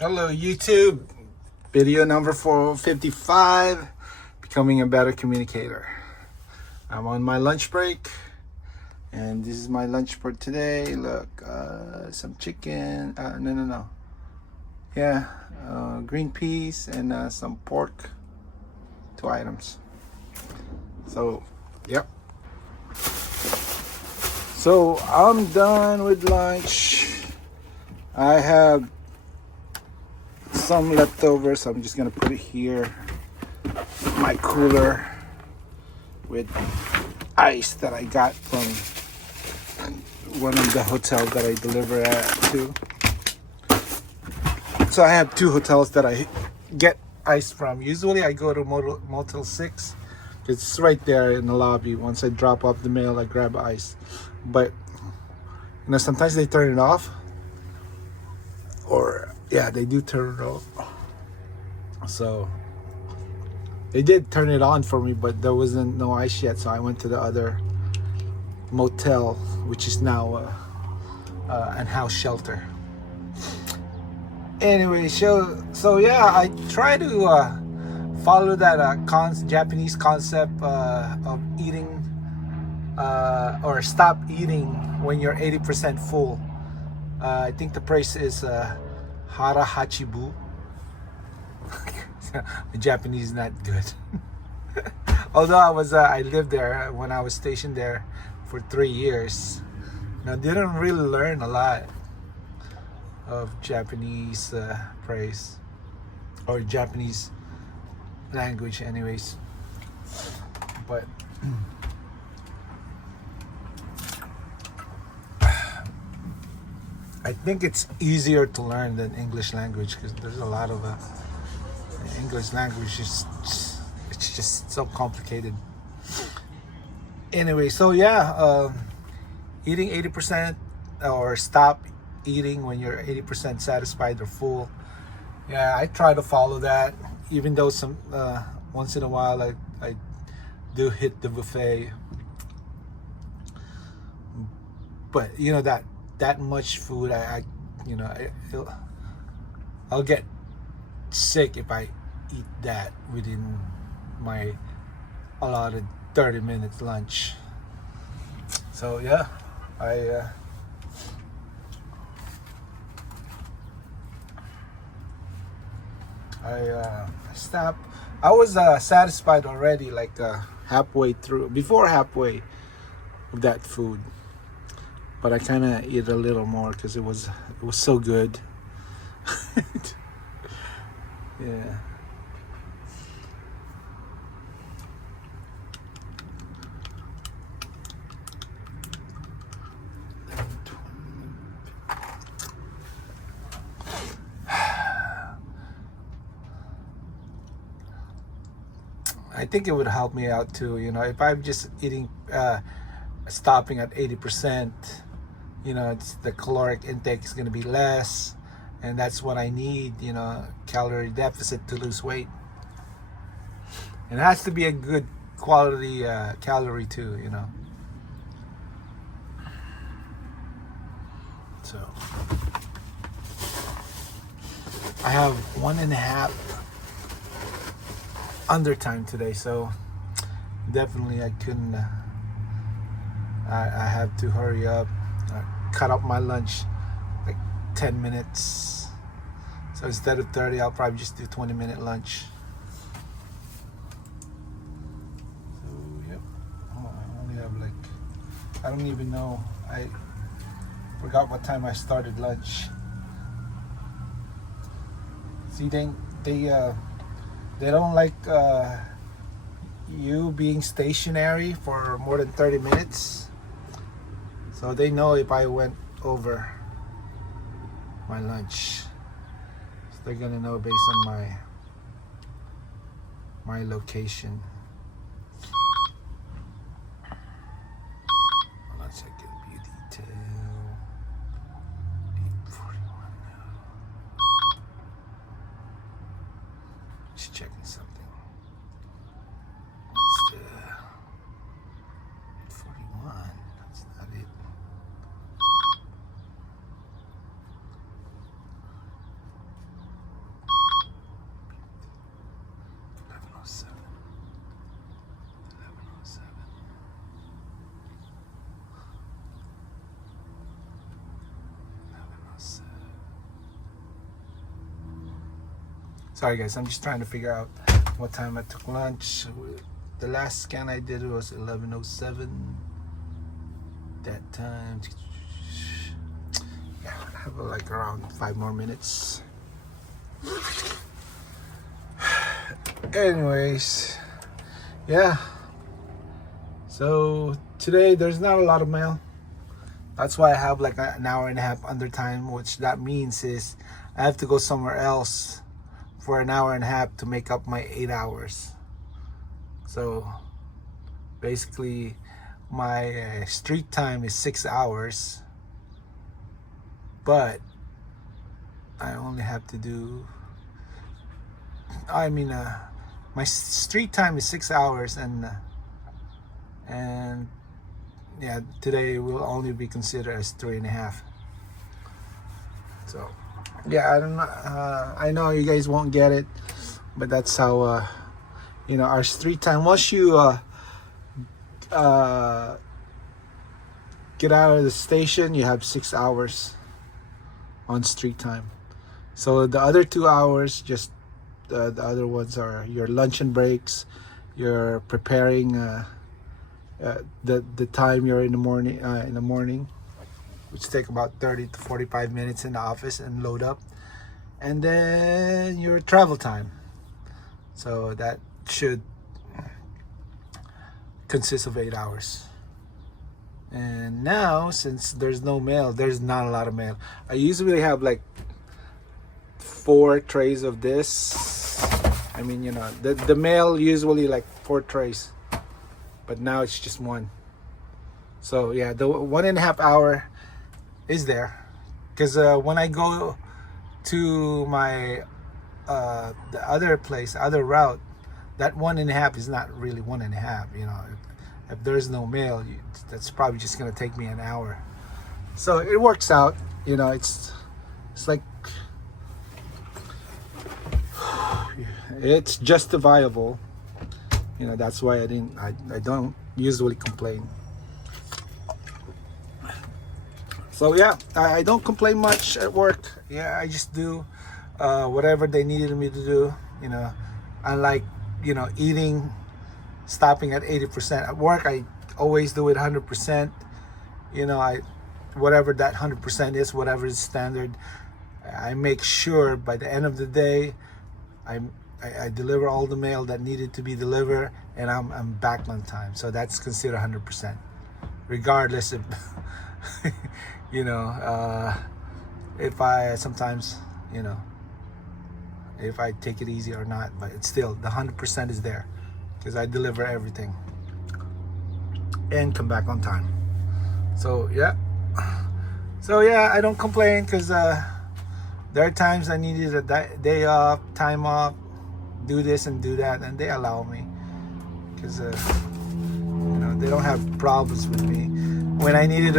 Hello YouTube, video number 455, becoming a better communicator. I'm on my lunch break and this is my lunch for today. Look, some chicken, no. Yeah, green peas and some pork, 2 items. So, yep. So I'm done with lunch. I have some leftovers, so I'm just gonna put it here, my cooler with ice that I got from one of the hotels that I deliver to. So I have two hotels that I get ice from. Usually I go to Motel 6. It's right there in the lobby. Once I drop off the mail, I grab ice. But sometimes they turn it off. Or yeah, they do turn it off. So they did turn it on for me, but there wasn't no ice yet. So I went to the other motel, which is now an house shelter. Anyway, so yeah, I try to follow that Japanese concept of eating or stop eating when you're 80% full. I think the price is hara hachibu. The Japanese is not good. Although I lived there when I was stationed there for 3 years. I didn't really learn a lot of Japanese praise or Japanese language anyways, but I think it's easier to learn than English language because there's a lot of English language it's just so complicated. Anyway, so yeah, eating 80% or stop eating when you're 80% satisfied or full. Yeah, I try to follow that, even though some once in a while I do hit the buffet. But that much food, I'll get sick if I eat that within my allotted 30 minutes lunch. So yeah, I stopped. I was satisfied already, like before halfway of that food, but I kind of eat a little more because it was so good. Yeah. I think it would help me out too. If I'm just eating, stopping at 80%, it's the caloric intake is going to be less, and that's what I need. Calorie deficit to lose weight. And it has to be a good quality calorie too. So I have 1.5 under time today, so definitely I couldn't. I have to hurry up, cut up my lunch like 10 minutes. So instead of 30, I'll probably just do 20-minute lunch. So yep, I only have I don't even know. I forgot what time I started lunch. See, they don't like you being stationary for more than 30 minutes. So they know if I went over my lunch. So they're gonna know based on my location. Let's check view detail. 8:41 now. Just checking something. What's the 8:41? That's not it. Sorry guys, I'm just trying to figure out what time I took lunch. The last scan I did was 11:07. That time, yeah, I have like around 5 more minutes. Anyways, yeah. So today there's not a lot of mail. That's why I have like an hour and a half under time, which that means is I have to go somewhere else for an hour and a half to make up my 8 hours. So basically my street time is 6 hours, but I only have to do, my street time is 6 hours, and yeah, today will only be considered as 3.5. So yeah, I don't know. I know you guys won't get it, but that's how our street time. Once you get out of the station, you have 6 hours on street time. So the other 2 hours, just the other ones are your lunch and breaks. You're preparing the time you're in the morning, which take about 30 to 45 minutes in the office and load up, and then your travel time. So that should consist of 8 hours. And now, since there's no mail, there's not a lot of mail. I usually have like 4 trays of this. I mean, the mail usually like 4 trays, but now it's just 1. So yeah, the 1.5 hour is there, because when I go to my the other place, other route, that 1.5 is not really 1.5. If there's no mail, that's probably just gonna take me an hour. So it works out. It's like it's justifiable. That's why I don't usually complain. So yeah, I don't complain much at work. Yeah, I just do whatever they needed me to do. Unlike eating, stopping at 80%. At work, I always do it 100%. Whatever that 100% is, whatever is standard, I make sure by the end of the day, I deliver all the mail that needed to be delivered, and I'm back on time. So that's considered 100%, regardless of if I sometimes if I take it easy or not. But it's still, the 100% is there, because I deliver everything and come back on time. So yeah, I don't complain, because there are times I needed a day off, time off, do this and do that, and they allow me, because they don't have problems with me. When I needed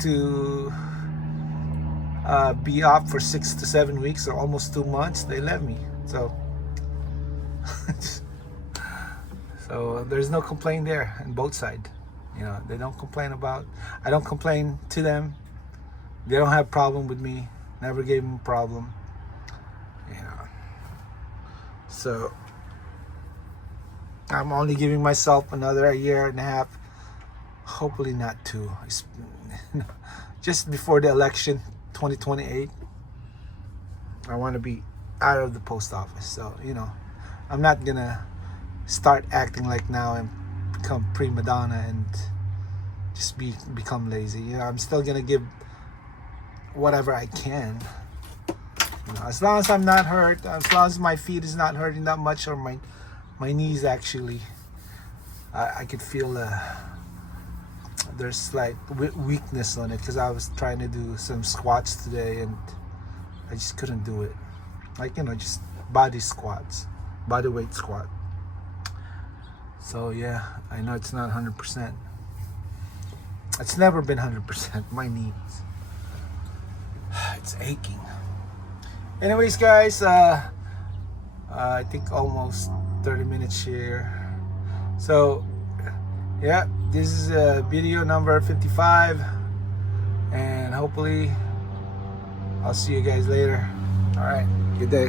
to be off for 6 to 7 weeks, or almost 2 months, they let me. So so there's no complaint there on both sides. They don't complain about, I don't complain to them. They don't have problem with me. Never gave them a problem. So I'm only giving myself another 1.5 years. Hopefully not 2. Just before the election, 2028. I want to be out of the post office. So, I'm not gonna start acting like now and become prima donna and just become lazy. I'm still gonna give whatever I can. As long as I'm not hurt, as long as my feet is not hurting that much, or my knees actually, I could feel there's slight weakness on it, because I was trying to do some squats today and I just couldn't do it. Like, just body squats, body weight squat. So yeah, I know it's not 100%. It's never been 100%. My knees, it's aching. Anyways, guys, I think almost 30 minutes here. So yeah, this is video number 55, and hopefully I'll see you guys later. All right. Good day.